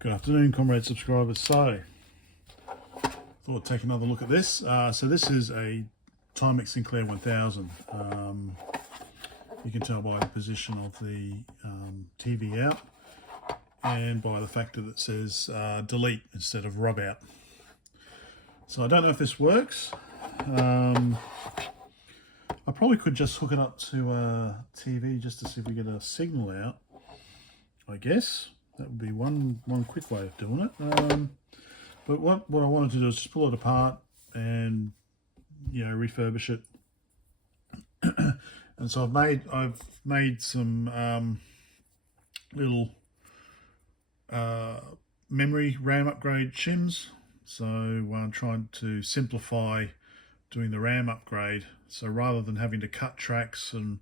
Good afternoon, comrade subscribers. So, thought I'd take another look at this. So this is a Timex Sinclair 1000. You can tell by the position of the TV out and by the fact that it says delete instead of rub out. So I don't know if this works. I probably could just hook it up to a TV just to see if we get a signal out, I guess. That would be one quick way of doing it. But what I wanted to do is just pull it apart and, you know, refurbish it. And so I've made some little memory RAM upgrade shims. So I'm trying to simplify doing the RAM upgrade. So rather than having to cut tracks and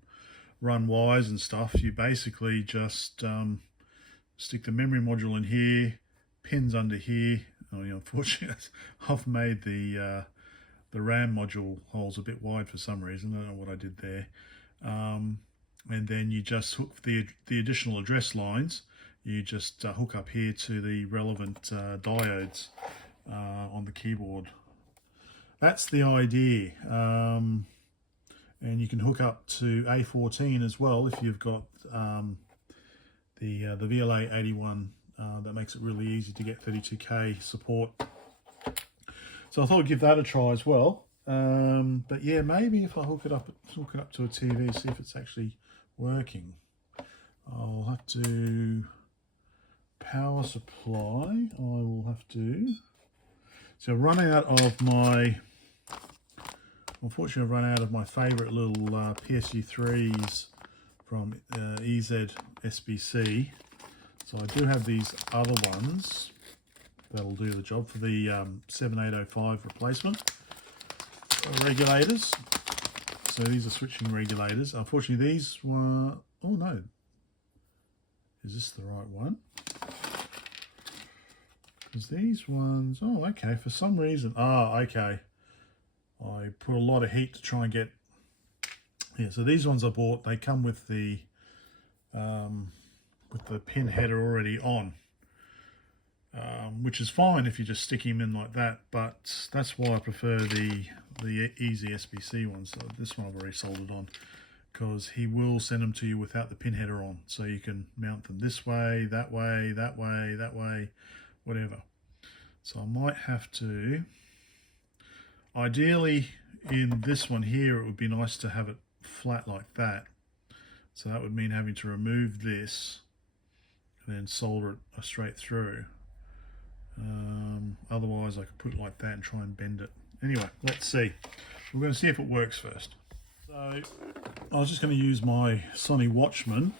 run wires and stuff, you basically just stick the memory module in here, pins under here. Oh, yeah, unfortunately, I've made the RAM module holes a bit wide for some reason. I don't know what I did there. And then you just hook the additional address lines. You just hook up here to the relevant diodes on the keyboard. That's the idea. And you can hook up to A14 as well if you've got the VLA 81. That makes it really easy to get 32K support. So I thought I'd give that a try as well. But yeah, maybe if I hook it up to a TV, see if it's actually working. I'll have to power supply. I will have to. So running out of my. Unfortunately, I've run out of my favourite little PSU3s from EZ SBC. So I do have these other ones that'll do the job for the 7805 replacement regulators. So these are switching regulators. Unfortunately, these were... Oh no. Is this the right one? Because these ones... Oh, okay. For some reason... Ah, okay. I put a lot of heat to try and get... Yeah, so these ones I bought, they come with the pin header already on, which is fine if you just stick him in like that, but that's why I prefer the easy SBC ones. So this one I've already soldered on, because he will send them to you without the pin header on, so you can mount them this way, that way, that way, that way, whatever. So I might have to... Ideally, in this one here, it would be nice to have it flat like that. So that would mean having to remove this and then solder it straight through. Otherwise, I could put it like that and try and bend it. Anyway, let's see. We're going to see if it works first. So I was just going to use my Sony Watchman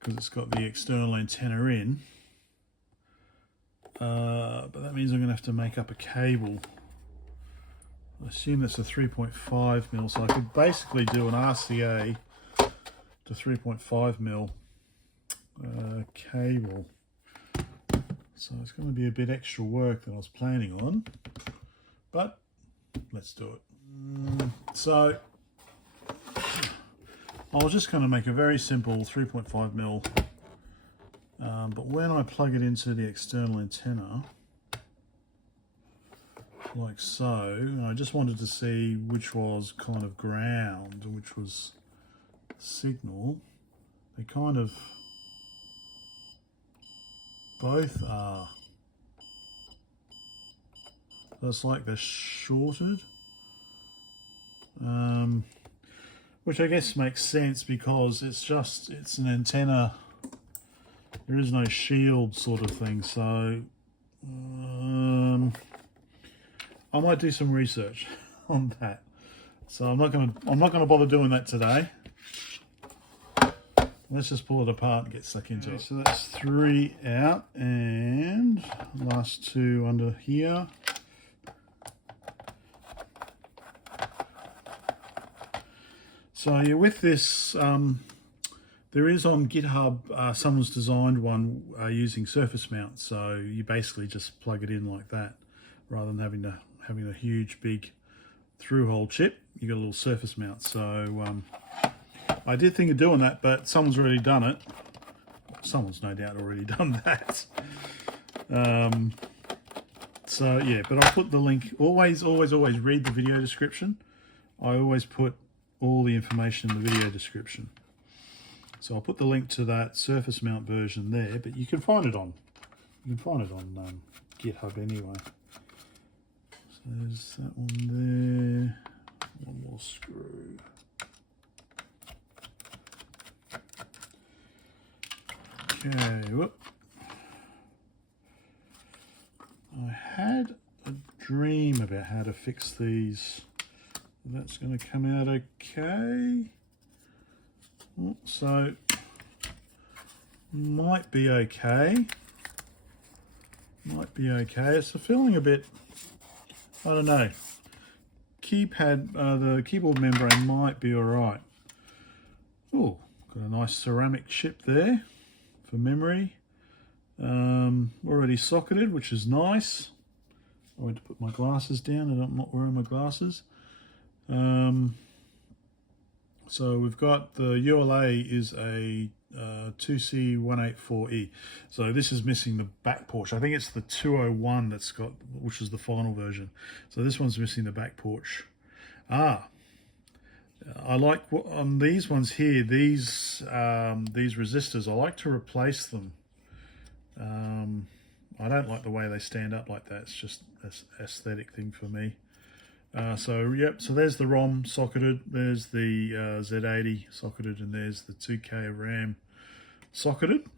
because it's got the external antenna in. But that means I'm going to have to make up a cable. I assume that's a 3.5mm, so I could basically do an RCA to 3.5mm cable. So it's going to be a bit extra work than I was planning on, but let's do it. So I was just going to make a very simple 3.5mm, but when I plug it into the external antenna, like so, and I just wanted to see which was kind of ground and which was signal. They kind of both are. It's like they're shorted, which I guess makes sense because it's an antenna. There is no shield sort of thing, so I might do some research on that. So I'm not gonna bother doing that today. Let's just pull it apart and get stuck into it. So that's 3 out and last 2 under here. So yeah, with this, there is on GitHub, someone's designed one using surface mount. So you basically just plug it in like that, rather than having a huge big through hole chip. You got a little surface mount. So I did think of doing that, but someone's already done it. Someone's no doubt already done that. So yeah, but I'll put the link. Always read the video description. I always put all the information in the video description. So I'll put the link to that surface mount version there, but you can find it on GitHub anyway. So there's that one there. One more screw. Okay, whoop. I had a dream about how to fix these. That's going to come out okay. So, might be okay. Might be okay. It's feeling a bit, I don't know. The keyboard membrane might be alright. Oh, got a nice ceramic chip there for memory. Already socketed, which is nice. I went to put my glasses down and I'm not wearing my glasses. So we've got the ULA is a 2C184E. So this is missing the back porch. I think it's the 201 that's got, which is the final version. So this one's missing the back porch. I like on these ones here, these resistors, I like to replace them. I don't like the way they stand up like that. It's just an aesthetic thing for me. So yep, so there's the ROM socketed, there's the Z80 socketed, and there's the 2K RAM socketed.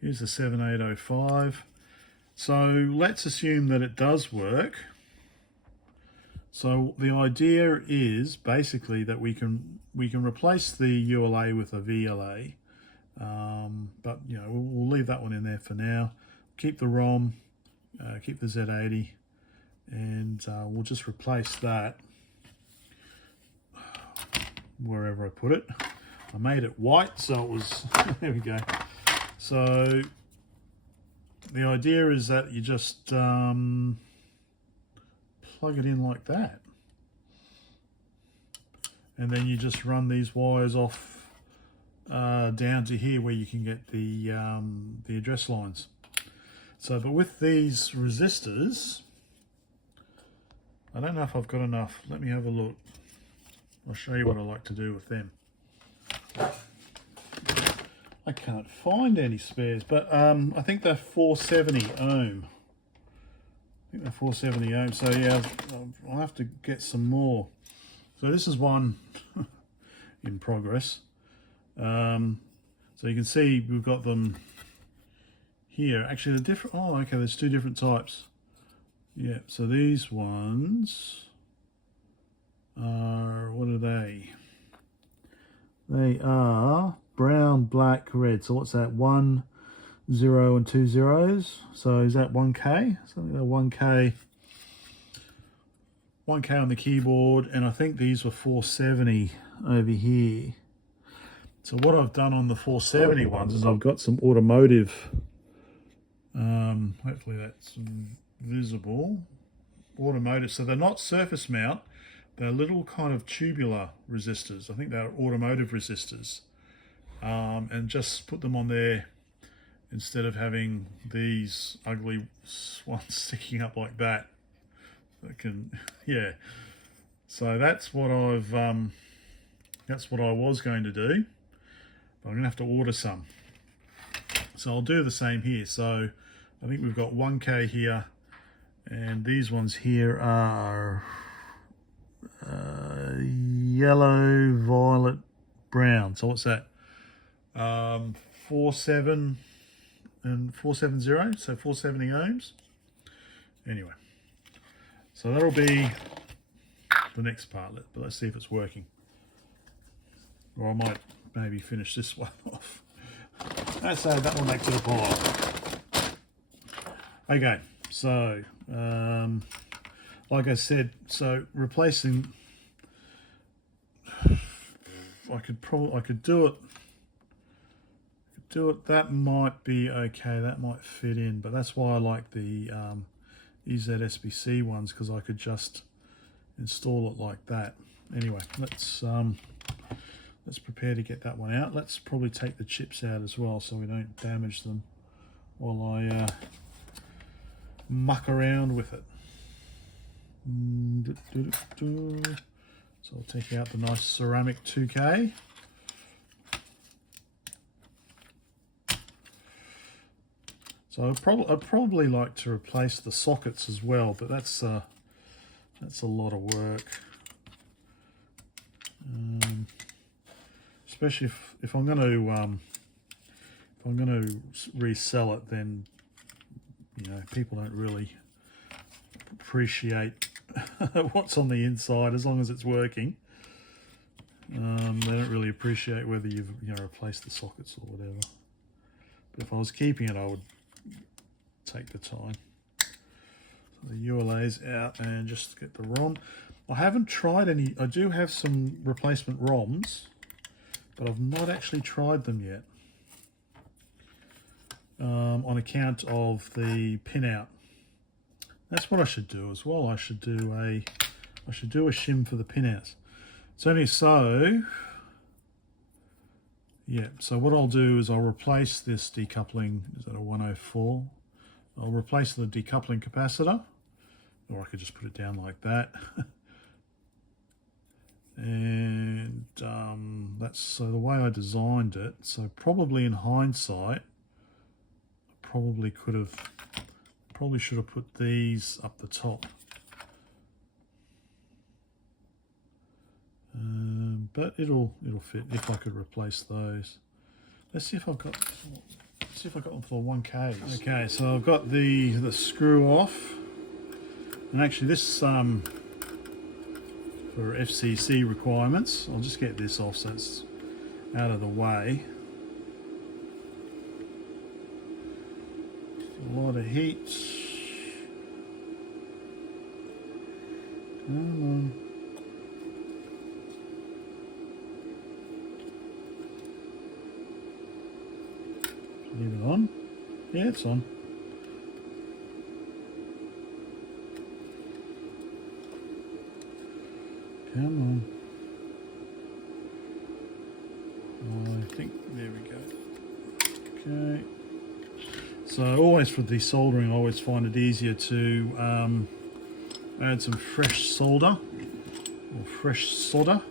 Here's the 7805. So let's assume that it does work. So the idea is basically that we can replace the ULA with a VLA, but you know we'll leave that one in there for now. Keep the ROM, keep the Z80, and we'll just replace that wherever I put it. I made it white, so it was there we go. So the idea is that you just plug it in like that, and then you just run these wires off down to here where you can get the address lines. So, but with these resistors, I don't know if I've got enough. Let me have a look. I'll show you what I like to do with them. I can't find any spares, but I think they're 470 ohm. I think they're 470 ohm, so yeah, I'll have to get some more. So this is one in progress. So you can see we've got them here. Actually, they're different. Oh, okay, there's two different types. Yeah, so these ones are, what are they? They are brown, black, red. So what's that? 1, 0 and 2 zeros. So is that 1K? Something like 1K. 1K on the keyboard, and I think these were 470 over here. So what I've done on the 470 ones is I've got some automotive, hopefully that's visible, automotive. So they're not surface mount, they're little kind of tubular resistors. I think they're automotive resistors. And just put them on there instead of having these ugly ones sticking up like that. That can, yeah. So that's what I was going to do, but I'm gonna have to order some. So I'll do the same here. So I think we've got 1K here, and these ones here are yellow, violet, brown. So what's that? 47 and 470, so 470 ohms. Anyway, so that'll be the next part, but let's see if it's working. Or I might maybe finish this one off. Let's add that one back to the pile. Okay, so like I said, so replacing, I could do it. That might be okay. That might fit in, but that's why I like the EZSBC ones, because I could just install it like that. Anyway, let's let's prepare to get that one out. Let's probably take the chips out as well so we don't damage them while I muck around with it. So I'll take out the nice ceramic 2K. So I'd probably like to replace the sockets as well, but that's a lot of work. Especially if I'm going to resell it, then people don't really appreciate what's on the inside as long as it's working. They don't really appreciate whether you've replaced the sockets or whatever. But if I was keeping it, I would take the time. So the ULA's out, and just get the ROM. I haven't tried any. I do have some replacement ROMs, but I've not actually tried them yet on account of the pinout. That's what I should do as well. I should do a shim for the pinouts. It's only so. Yeah. So what I'll do is I'll replace this decoupling. Is that a 104? I'll replace the decoupling capacitor, or I could just put it down like that. And that's so the way I designed it. So probably in hindsight, I probably should have put these up the top. But it'll fit if I could replace those. Let's see if I've got them for the 1Ks. Okay, so I've got the screw off, and actually this for FCC requirements, I'll just get this off so it's out of the way. A lot of heat. Come on. Leave it on. Yeah, it's on. Come on. I think, there we go. Okay. So always for desoldering, I always find it easier to add some fresh solder or fresh solder.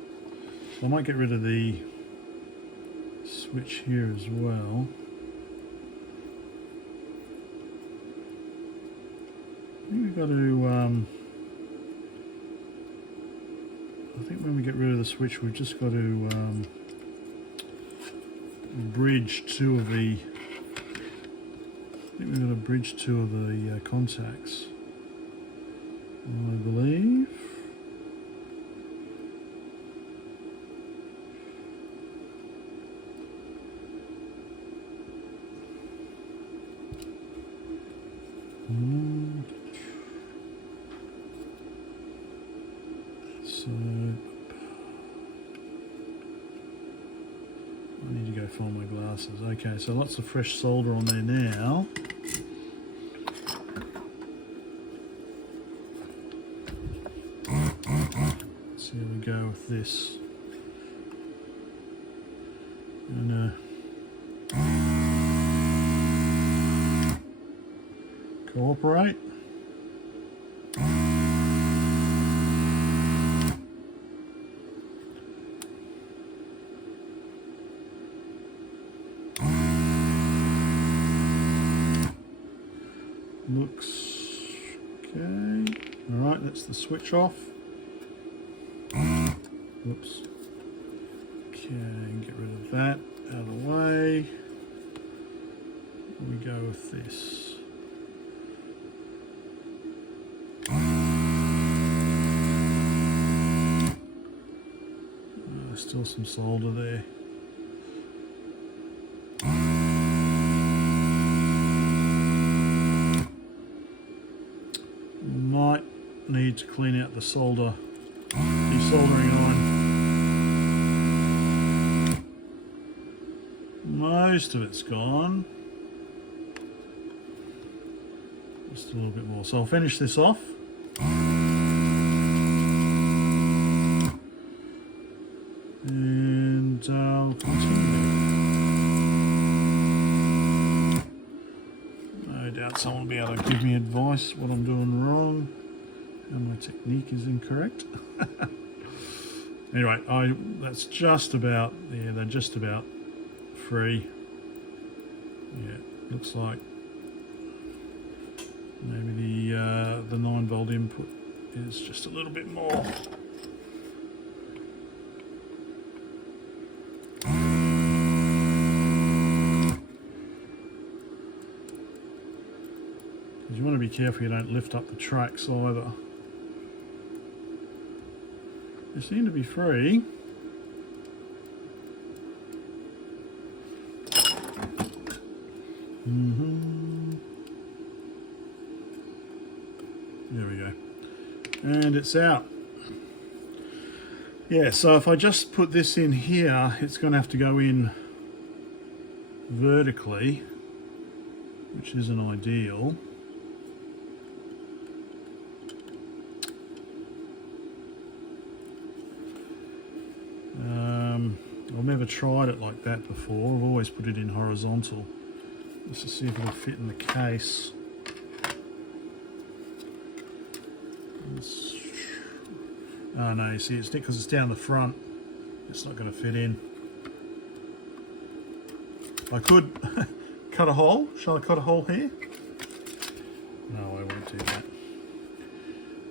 So I might get rid of the switch here as well. I think we've got to, I think when we get rid of the switch, we've just got to bridge two of the, I think we've got to bridge two of the contacts, I believe. So I need to go find my glasses. Okay, so lots of fresh solder on there now. Let's see how we go with this. And cooperate. Looks okay. Alright, that's the switch off. Whoops. Okay, get rid of that out of the way. We go with this. Still some solder there. Might need to clean out the solder, desoldering iron. Most of it's gone. Just a little bit more. So I'll finish this off. And doubt someone will be able to give me advice what I'm doing wrong and my technique is incorrect. Anyway, that's just about, yeah, they're just about free. Yeah, looks like maybe the 9-volt input is just a little bit more. You want to be careful you don't lift up the tracks either. They seem to be free. There we go. And it's out. Yeah, so if I just put this in here, it's going to have to go in vertically, which isn't ideal. I've never tried it like that before. I've always put it in horizontal just to see if it'll fit in the case. Oh no, you see, it's because it's down the front, it's not going to fit in. I could cut a hole. Shall I cut a hole here? No, I won't do that.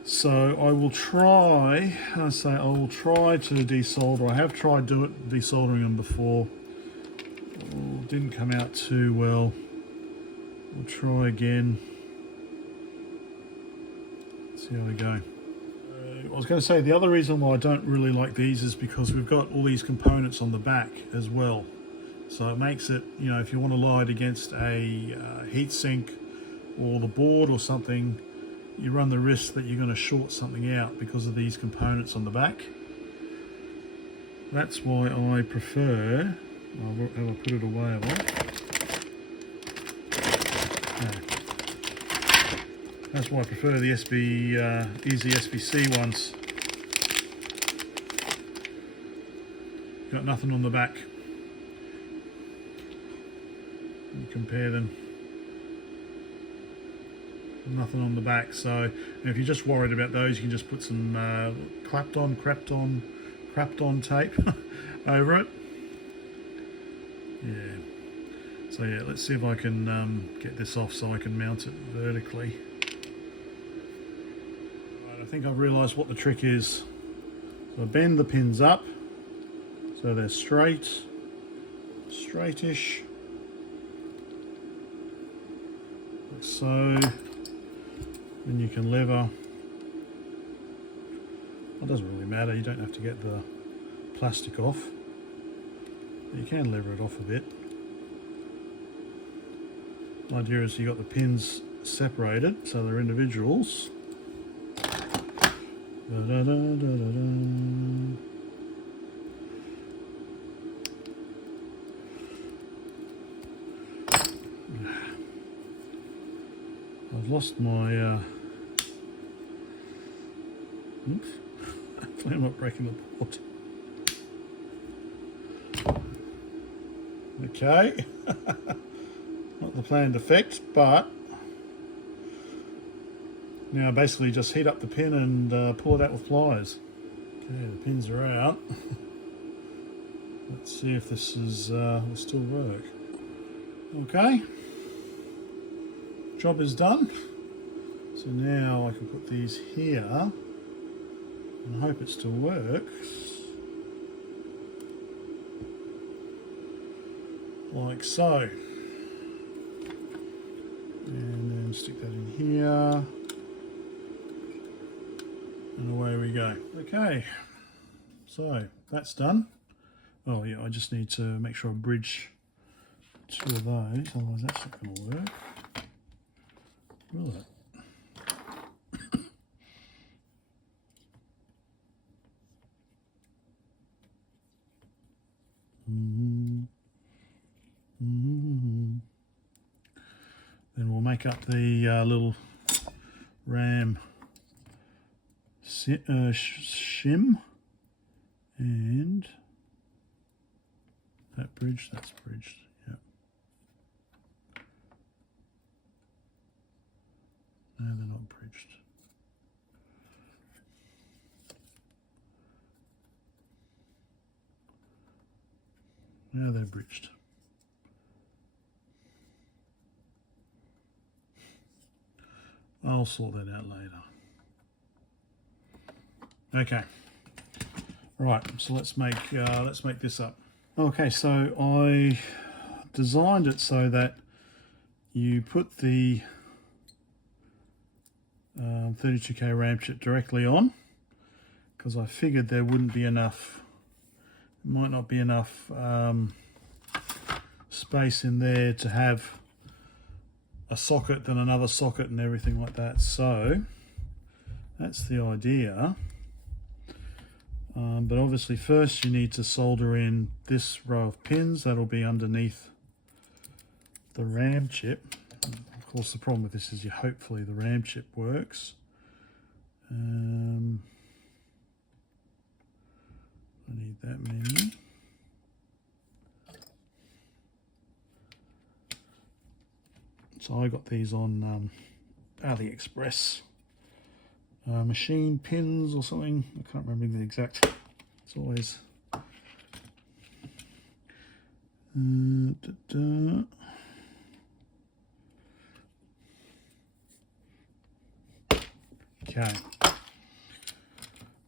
So I will try, I will try to desolder. I have tried desoldering them before. Oh, didn't come out too well. We'll try again. See how we go. I was going to say the other reason why I don't really like these is because we've got all these components on the back as well. So it makes it, you know, if you want to lie it against a heatsink or the board or something, you run the risk that you're going to short something out because of these components on the back. That's why I prefer, I'll put it away a lot. That's why I prefer the Easy SBC ones. Got nothing on the back. You compare them. Nothing on the back, so if you're just worried about those, you can just put some crapped on tape over it. Yeah. So yeah, let's see if I can get this off so I can mount it vertically. Right, I think I've realised what the trick is. So I bend the pins up so they're straightish. Like so. Then you can lever. It doesn't really matter, you don't have to get the plastic off. But you can lever it off a bit. The idea is you've got the pins separated so they're individuals. I've lost my oops. Hopefully I'm not breaking the board. Okay. Not the planned effect, but now basically just heat up the pin and pull it out with pliers. Okay, the pins are out. Let's see if this is will still work. Okay. Job is done. So now I can put these here and hope it still works. Like so. And then stick that in here. And away we go. Okay. So that's done. Oh yeah, I just need to make sure I bridge two of those, otherwise that's not going to work. Will it? Then we'll make up the little RAM shim and that bridge, that's bridged, yeah. Now they're bridged. I'll sort that out later. Okay. Right, so let's make this up. Okay, so I designed it so that you put the 32K RAM chip directly on, because I figured there wouldn't be enough, might not be enough space in there to have a socket, then another socket and everything like that. So that's the idea. But obviously first you need to solder in this row of pins. That'll be underneath the RAM chip. Of course the problem with this is hopefully the RAM chip works. I need that many. So I got these on AliExpress. Machine pins or something. I can't remember the exact. It's always Okay.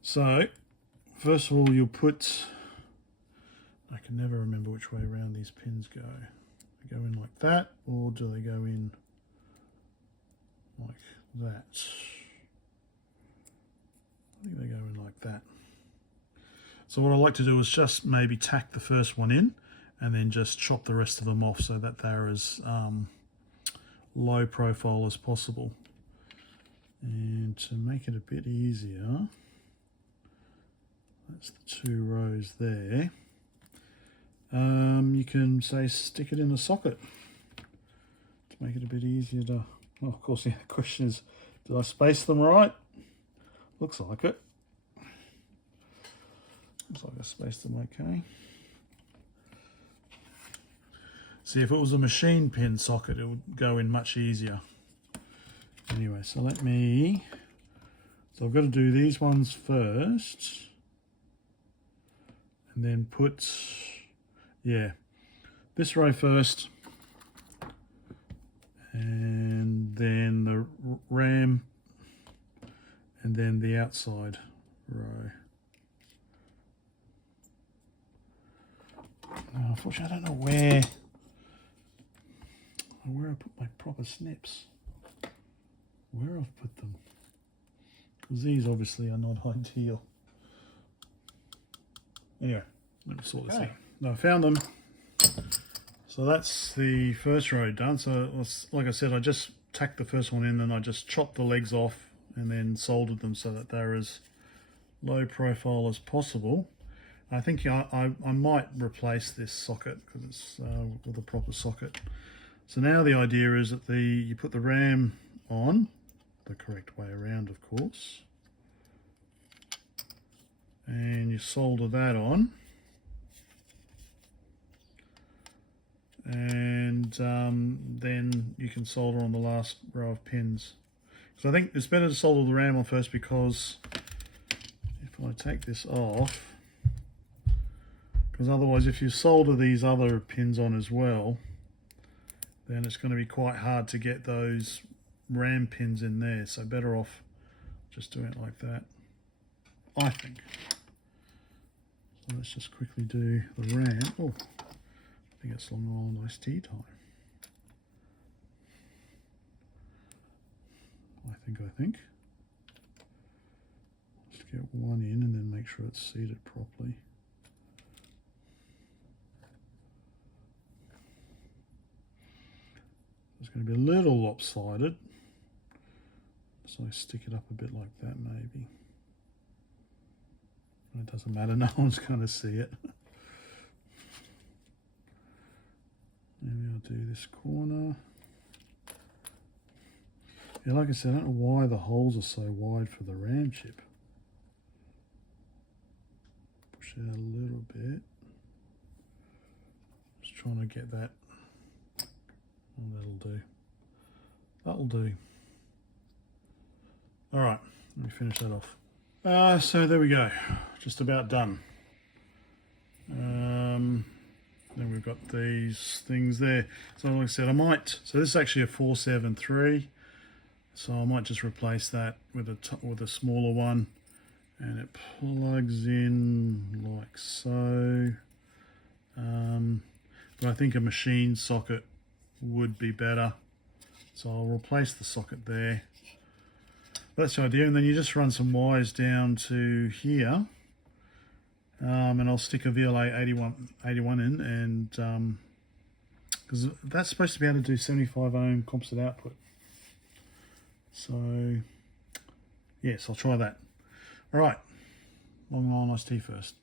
So first of all, you'll put. I can never remember which way around these pins go. They go in like that, or do they go in like that? I think they go in like that. So what I like to do is just maybe tack the first one in and then just chop the rest of them off so that they're as low profile as possible. And to make it a bit easier, that's the 2 rows there. You can say stick it in a socket to make it a bit easier to, well, of course the question is, did I space them right? Looks like it. Looks like I spaced them okay. See, if it was a machine pin socket, it would go in much easier. Anyway, so I've got to do these ones first. And then put, this row first. And then the RAM. And then the outside row. Now, unfortunately, I don't know where I put my proper snips. Where I've put them. Because these obviously are not ideal. Anyway, let me sort this out. Now I found them. So that's the first row done. So like I said, I just tacked the first one in and I just chopped the legs off and then soldered them so that they're as low profile as possible. I think I might replace this socket because it's with a proper socket. So now the idea is that you put the RAM on, the correct way around of course, and you solder that on, and then you can solder on the last row of pins. So I think it's better to solder the RAM on first, because if I take this off, because otherwise if you solder these other pins on as well, then it's going to be quite hard to get those RAM pins in there. So better off just doing it like that, I think. So let's just quickly do the RAM. Oh, I think it's Long Island iced tea time. I think. Just get one in and then make sure it's seated properly. It's going to be a little lopsided, so I stick it up a bit like that maybe. It doesn't matter, no one's going to see it. Maybe I'll do this corner. Yeah, like I said, I don't know why the holes are so wide for the RAM chip. Push it out a little bit. Just trying to get that. Oh, that'll do. That'll do. All right, let me finish that off. So there we go, just about done. then we've got these things there. So like I said, I might, so this is actually a 473, so I might just replace that with a smaller one, and it plugs in like so. But I think a machine socket would be better, so I'll replace the socket there. That's the idea, and then you just run some wires down to here, and I'll stick a VLA 81 in, and because that's supposed to be able to do 75 ohm composite output. So yes, I'll try that. All right, long nice tea first.